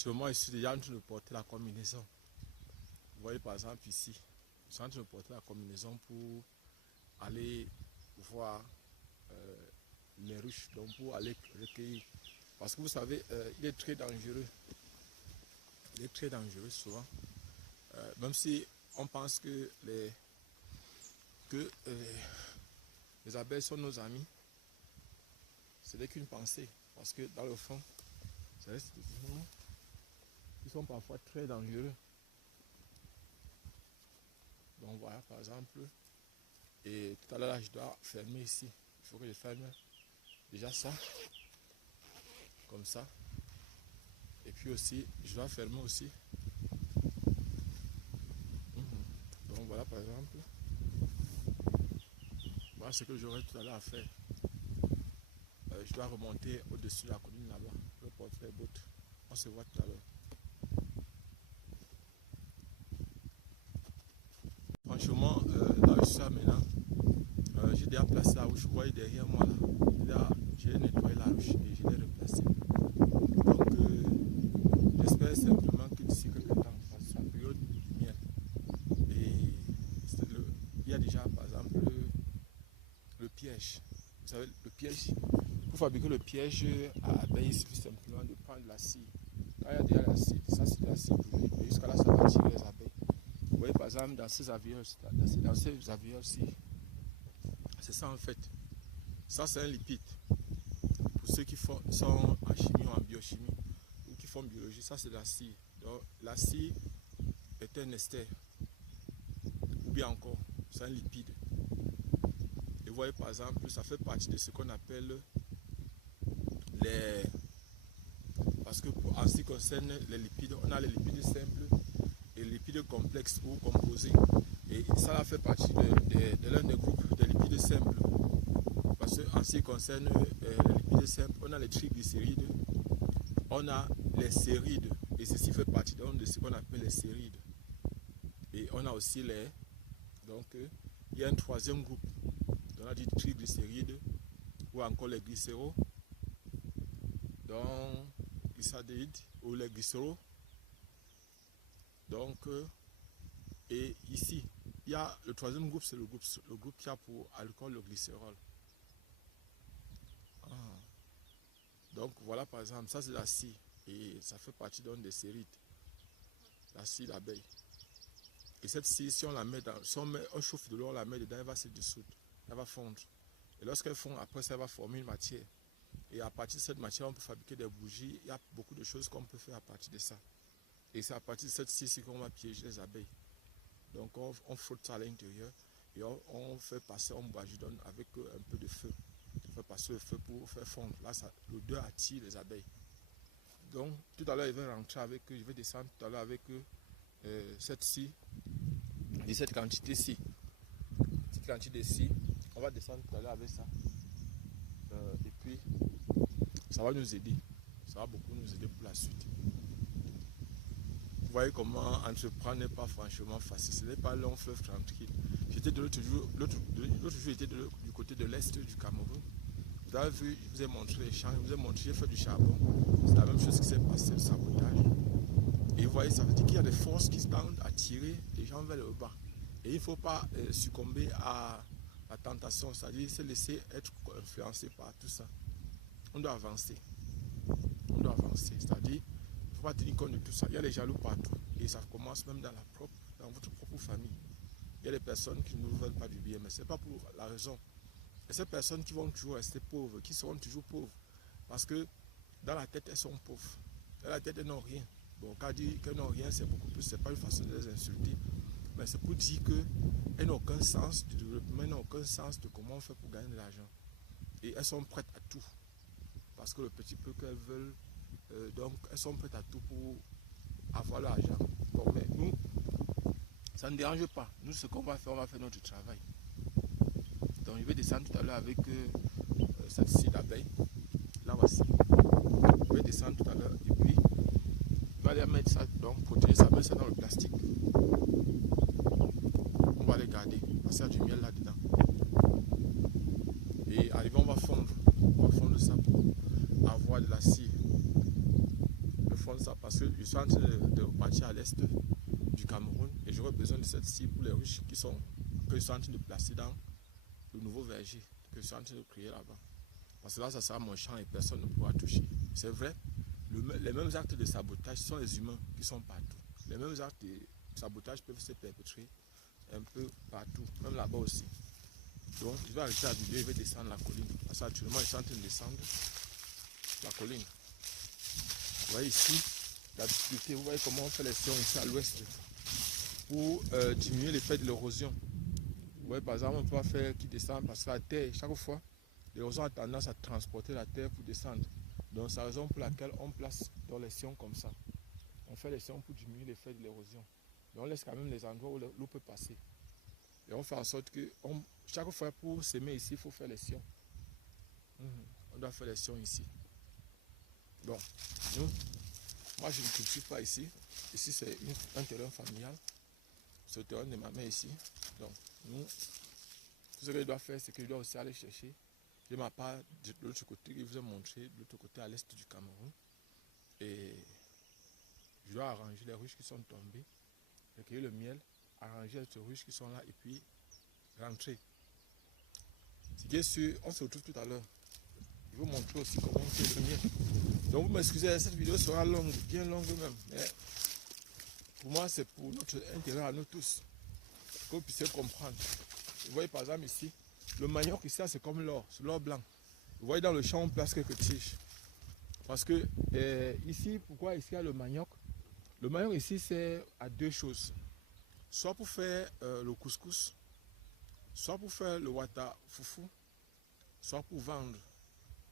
Actuellement, je suis déjà en train de porter la combinaison. Vous voyez par exemple ici, je suis en train de porter la combinaison pour aller voir les ruches, donc pour aller recueillir. Parce que vous savez, il est très dangereux. Il est très dangereux souvent. Même si on pense que les abeilles sont nos amis, ce n'est qu'une pensée. Parce que dans le fond, ça reste des animaux qui sont parfois très dangereux. Donc voilà par exemple, et tout à l'heure là, je dois fermer ici. Il faut que je ferme déjà ça, comme ça. Et puis aussi, je dois fermer aussi. Donc voilà par exemple, voilà ce que j'aurai tout à l'heure à faire. Je dois remonter au-dessus de la colline là-bas, le portrait botte. On se voit tout à l'heure. Franchement, là où je suis maintenant, j'ai déjà placé la ruche. Vous voyez derrière moi là, j'ai nettoyé la ruche et je l'ai replacée. Donc j'espère simplement que d'ici quelques temps, parce que c'est la période du miel. Et il y a déjà par exemple le piège. Vous savez, le piège, pour fabriquer le piège à abeilles, il suffit simplement de prendre la scie. Quand il y a déjà la scie, ça c'est de la scie brûlée. Et jusqu'à là, ça va attirer les abeilles. Vous voyez par exemple dans ces avions-ci, c'est ça en fait. Ça c'est un lipide. Pour ceux qui sont en chimie ou en biochimie ou qui font biologie, ça c'est de la scie. Donc la scie est un ester. Ou bien encore, c'est un lipide. Et vous voyez par exemple, ça fait partie de ce qu'on appelle les... Parce que en ce qui concerne les lipides, on a les lipides simples et les lipides complexes ou composés. Et ça fait partie de l'un des groupes des lipides simples. Parce qu'en ce qui concerne les lipides simples, on a les triglycérides, on a les sérides. Et ceci fait partie de ce qu'on appelle les sérides. Et on a aussi les... Donc, il y a un troisième groupe. On a dit triglycérides ou encore les glycéros. Donc, glycérides ou les glycéros. Donc, et ici, il y a le troisième groupe, c'est le groupe qui a pour alcool le glycérol. Donc voilà par exemple, ça c'est la scie et ça fait partie d'un des sérides, la scie d'abeille. Et cette scie, si on la met dans, si on chauffe de l'eau, on la met dedans, elle va se dissoudre, elle va fondre. Et lorsqu'elle fond, après ça va former une matière. Et à partir de cette matière, on peut fabriquer des bougies. Il y a beaucoup de choses qu'on peut faire à partir de ça. Et c'est à partir de cette scie qu'on va piéger les abeilles. Donc on frotte ça à l'intérieur et on fait passer un bougiedon avec un peu de feu. On fait passer le feu pour faire fondre. Là, l'odeur attire les abeilles. Donc tout à l'heure, je vais rentrer avec eux. Je vais descendre tout à l'heure avec cette scie et cette quantité-ci. Cette quantité de scie, on va descendre tout à l'heure avec ça. Et puis, ça va nous aider. Ça va beaucoup nous aider pour la suite. Vous voyez comment entreprendre n'est pas franchement facile. Ce n'est pas long fleuve tranquille. J'étais de l'autre jour, j'étais du côté de l'est du Cameroun. Vous avez vu, je vous ai montré les champs, je vous ai montré, j'ai fait du charbon. C'est la même chose qui s'est passé, le sabotage. Et vous voyez, ça veut dire qu'il y a des forces qui tendent à tirer les gens vers le bas. Et il ne faut pas succomber à la tentation, c'est-à-dire se laisser être influencé par tout ça. On doit avancer. On doit avancer, c'est-à-dire il ne faut pas tenir compte de tout ça. Il y a les jaloux partout. Et ça commence même dans votre propre famille. Il y a des personnes qui ne nous veulent pas du bien, mais ce n'est pas pour la raison. Et ces personnes qui vont toujours rester pauvres, qui seront toujours pauvres. Parce que dans la tête, elles sont pauvres. Dans la tête, elles n'ont rien. Bon, quand dire qu'elles n'ont rien, c'est beaucoup plus. Ce n'est pas une façon de les insulter. Mais c'est pour dire qu'elles n'ont aucun sens de développement, elles n'ont aucun sens de comment on fait pour gagner de l'argent. Et elles sont prêtes à tout. Parce que le petit peu qu'elles veulent, donc elles sont prêtes à tout pour avoir l'argent. Bon, mais nous, ça ne dérange pas. Nous, ce qu'on va faire notre travail. Donc, je vais descendre tout à l'heure avec cette scie d'abeille. Là, voici. Je vais descendre tout à l'heure et puis, je vais aller mettre ça, donc protéger ça, mettre ça dans le plastique. On va les garder, on va faire du miel là-dedans. Et arrivé, on va fondre. On va fondre ça pour avoir de la cire. Je fonde ça parce que je suis en train de repartir à l'est du Cameroun et j'aurai besoin de cette scie pour les ruches que je suis en train de placer dans le nouveau verger que je suis en train de créer là-bas. Parce que là, ça sera mon champ et personne ne pourra toucher. C'est vrai, les mêmes actes de sabotage sont les humains qui sont partout. Les mêmes actes de sabotage peuvent se perpétrer un peu partout, même là-bas aussi. Donc, je vais arrêter la vidéo et je vais descendre la colline. Parce qu'actuellement, je suis en train de descendre la colline. Vous voyez ici, la difficulté, vous voyez comment on fait les sillons ici à l'ouest pour diminuer l'effet de l'érosion. Vous voyez, par exemple, on peut pas faire qui descend parce que la terre, chaque fois, l'érosion a tendance à transporter la terre pour descendre. Donc, c'est la raison pour laquelle on place dans les sillons comme ça. On fait les sillons pour diminuer l'effet de l'érosion. Mais on laisse quand même les endroits où l'eau peut passer. Et on fait en sorte que chaque fois pour s'aimer ici, il faut faire les sillons. On doit faire les sillons ici. Bon, moi je ne cultive pas ici. Ici c'est un terrain familial. C'est le terrain de ma mère ici. Donc, tout ce que je dois faire, c'est que je dois aussi aller chercher. J'ai ma part de l'autre côté, je vous ai montré, de l'autre côté à l'est du Cameroun. Et je dois arranger les ruches qui sont tombées, recueillir le miel, arranger les ruches qui sont là et puis rentrer. Ce qui est sûr, on se retrouve tout à l'heure. Je vais vous montrer aussi comment on fait le miel. Donc vous m'excusez, cette vidéo sera longue, bien longue même. Mais pour moi, c'est pour notre intérêt à nous tous. Que vous puissiez comprendre. Vous voyez par exemple ici, le manioc ici, c'est comme l'or, c'est l'or blanc. Vous voyez dans le champ, on place quelques tiges. Parce que ici, pourquoi ici il y a le manioc? Le manioc ici, c'est à deux choses. Soit pour faire le couscous, soit pour faire le wata foufou, soit pour vendre.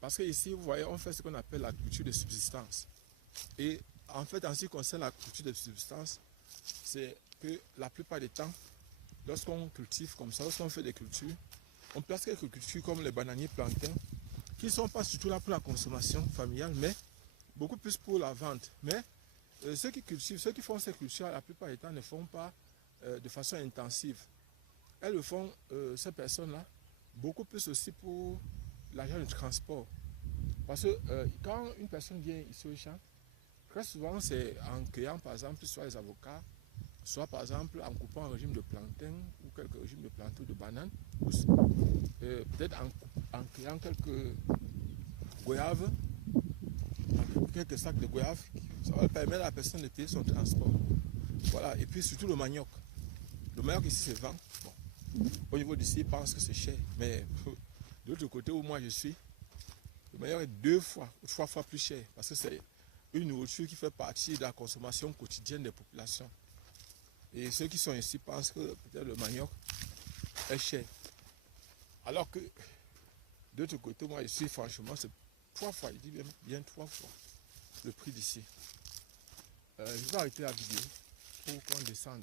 Parce que ici, vous voyez, on fait ce qu'on appelle la culture de subsistance. Et en fait, en ce qui concerne la culture de subsistance, c'est que la plupart des temps, lorsqu'on cultive comme ça, lorsqu'on fait des cultures, on place quelques cultures comme les bananiers plantains, qui ne sont pas surtout là pour la consommation familiale, mais beaucoup plus pour la vente. Mais ceux qui cultivent, ceux qui font ces cultures, la plupart des temps, ne font pas de façon intensive. Elles le font, ces personnes-là, beaucoup plus aussi pour l'argent de transport. Parce que quand une personne vient ici au champ, très souvent c'est en cueillant par exemple soit les avocats, soit par exemple en coupant un régime de plantain ou quelques régimes de plantain ou de bananes, peut-être en cueillant quelques goyaves, quelques sacs de goyaves, ça va permettre à la personne de payer son transport. Voilà, et puis surtout le manioc. Le manioc ici c'est vent. Bon. Au niveau d'ici, ils pensent que c'est cher, mais de l'autre côté où moi je suis, le manioc est 2 fois ou 3 fois plus cher parce que c'est une nourriture qui fait partie de la consommation quotidienne des populations. Et ceux qui sont ici pensent que peut-être le manioc est cher. Alors que de l'autre côté, moi je suis franchement, c'est 3 fois, je dis bien 3 fois le prix d'ici. Je vais arrêter la vidéo pour qu'on descende.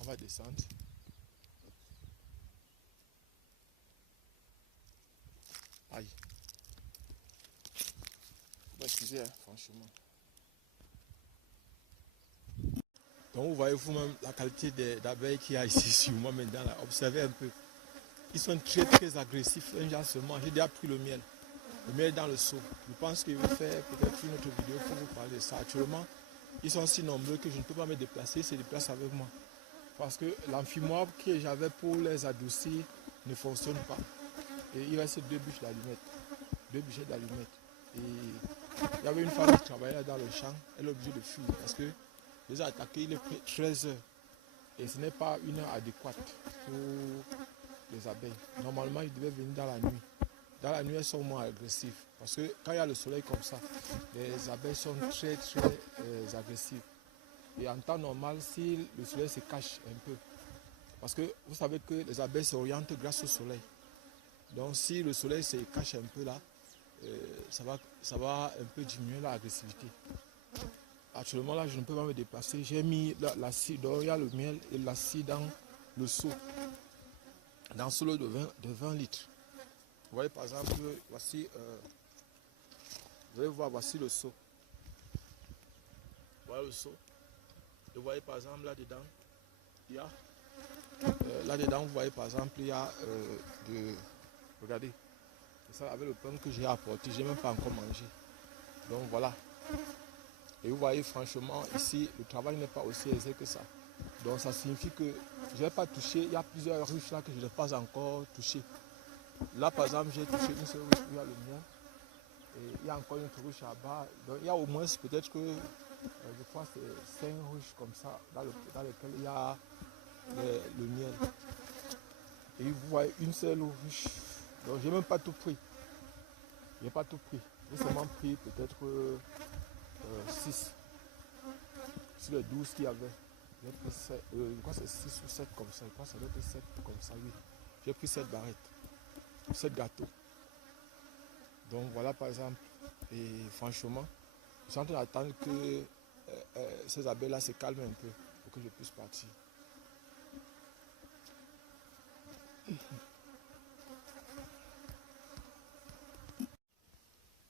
On va descendre. Aïe. Excusez, hein, franchement. Donc vous voyez vous-même la qualité des abeilles qu'il y a ici sur moi maintenant. Là. Observez un peu. Ils sont très agressifs. Un jour seulement, j'ai déjà pris le miel. Le miel dans le seau. Je pense qu'il va faire peut-être une autre vidéo pour vous parler de ça. Actuellement, ils sont si nombreux que je ne peux pas me déplacer, ils se déplacent avec moi. Parce que l'enfumoir que j'avais pour les adoucir ne fonctionne pas. Et il reste 2 bûches d'allumettes. 2 bûches d'allumettes. Et il y avait une femme qui travaillait là dans le champ, elle est obligée de fuir parce que les a attaqués, il est près 13 heures. Et ce n'est pas une heure adéquate pour les abeilles. Normalement, ils devaient venir dans la nuit. Dans la nuit, elles sont moins agressives. Parce que quand il y a le soleil comme ça, les abeilles sont très agressives. Et en temps normal, si le soleil se cache un peu, parce que vous savez que les abeilles s'orientent grâce au soleil. Donc si le soleil se cache un peu là, ça va un peu diminuer l'agressivité. Actuellement là, je ne peux pas me déplacer. J'ai mis la scie, il y a le miel et la scie dans le seau. Dans ce lot de 20 litres. Vous voyez par exemple, voici, vous allez voir, voici le seau. Voilà le seau. Et vous voyez par exemple là-dedans, il y a, là-dedans vous voyez par exemple, il y a regardez, c'est ça avec le pain que j'ai apporté, j'ai même pas encore mangé. Donc voilà. Et vous voyez, franchement, ici, le travail n'est pas aussi aisé que ça. Donc ça signifie que je n'ai pas touché. Il y a plusieurs ruches là que je n'ai pas encore touché. Là, par exemple, j'ai touché une seule ruche où il y a le mien. Et il y a encore une autre ruche là-bas. Donc il y a au moins peut-être que, je crois, c'est 5 ruches comme ça dans lesquelles il y a le miel. Et vous voyez une seule ruche. Donc j'ai même pas tout pris. Je n'ai pas tout pris. J'ai seulement pris peut-être 6 sur les 12 qu'il y avait. J'ai pris 7, je crois que c'est 6 ou 7 comme ça. Je crois que ça doit être 7 comme ça, oui. J'ai pris 7 barrettes, 7 gâteaux. Donc voilà par exemple. Et franchement, je suis en train d'attendre que ces abeilles-là se calment un peu pour que je puisse partir.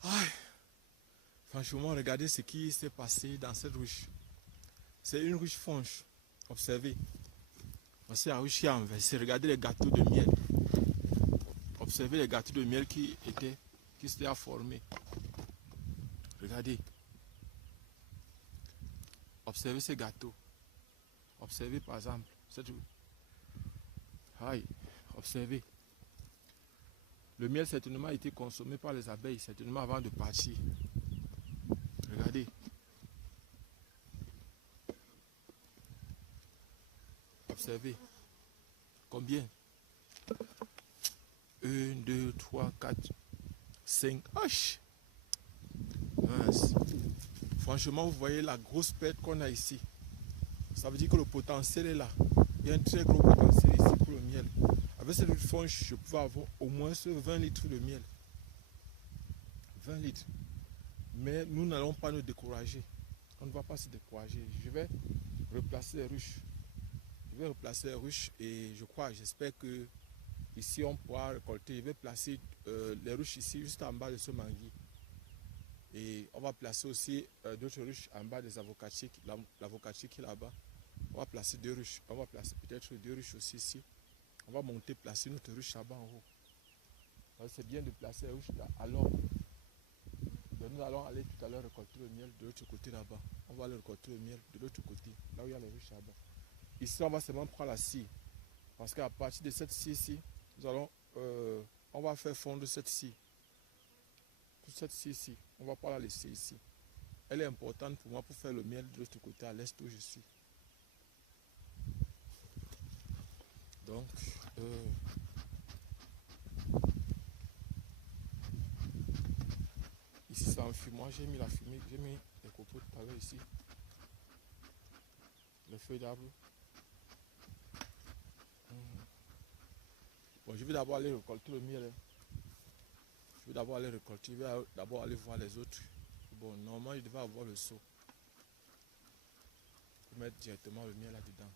Ah, franchement, regardez ce qui s'est passé dans cette ruche. C'est une ruche franche. Observez. Voici la ruche qui est enversée. Regardez les gâteaux de miel. Observez les gâteaux de miel qui s'étaient formés. Regardez. Observez ces gâteaux. Observez par exemple cette ruche. Aïe. Observez. Le miel certainement a été consommé par les abeilles, certainement avant de partir. Regardez. Observez. Combien? 1, 2, 3, 4, 5. H. Mince. Franchement, vous voyez la grosse perte qu'on a ici. Ça veut dire que le potentiel est là. Il y a un très gros potentiel ici pour le miel. Avec cette fonche, je pouvais avoir au moins 20 litres de miel. 20 litres. Mais nous n'allons pas nous décourager. On ne va pas se décourager. Je vais replacer les ruches. Je vais replacer les ruches et j'espère que ici on pourra récolter. Je vais placer les ruches ici juste en bas de ce manguier. Et on va placer aussi d'autres ruches en bas des avocatiers, l'avocatier qui est là-bas. On va placer 2 ruches. On va placer peut-être 2 ruches aussi ici. On va monter, placer une autre ruche là-bas en haut. C'est bien de placer les ruches là. Alors, nous allons aller tout à l'heure récolter le miel de l'autre côté là-bas. On va aller récolter le miel de l'autre côté, là où il y a les ruches là-bas. Ici, on va seulement prendre la scie. Parce qu'à partir de cette scie-ci, on va faire fondre cette scie. Toute cette scie-ci, on va pas la laisser ici. Elle est importante pour moi pour faire le miel de l'autre côté, à l'est où je suis. Donc, ici c'est un fumoir. J'ai mis la fumée, j'ai mis les copeaux tout à l'heure ici. Les feuilles d'arbre. Bon, je vais d'abord aller récolter le miel. Je vais d'abord aller récolter, je vais d'abord aller voir les autres. Bon, normalement, je devais avoir le seau. Pour mettre directement le miel là-dedans.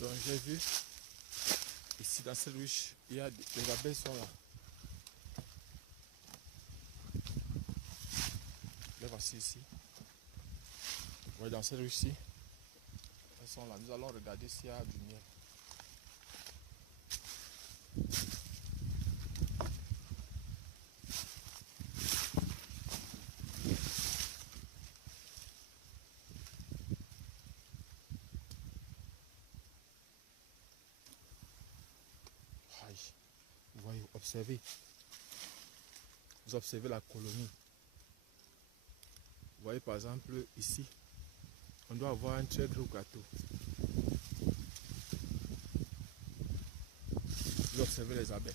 Donc j'ai vu, ici dans cette ruche, il y a les abeilles sont là. Les voici ici. Vous voyez dans cette ruche-ci, elles sont là. Nous allons regarder s'il y a du miel. Vous voyez, observez. Vous observez la colonie. Vous voyez par exemple ici, on doit avoir un très gros gâteau. Vous observez les abeilles.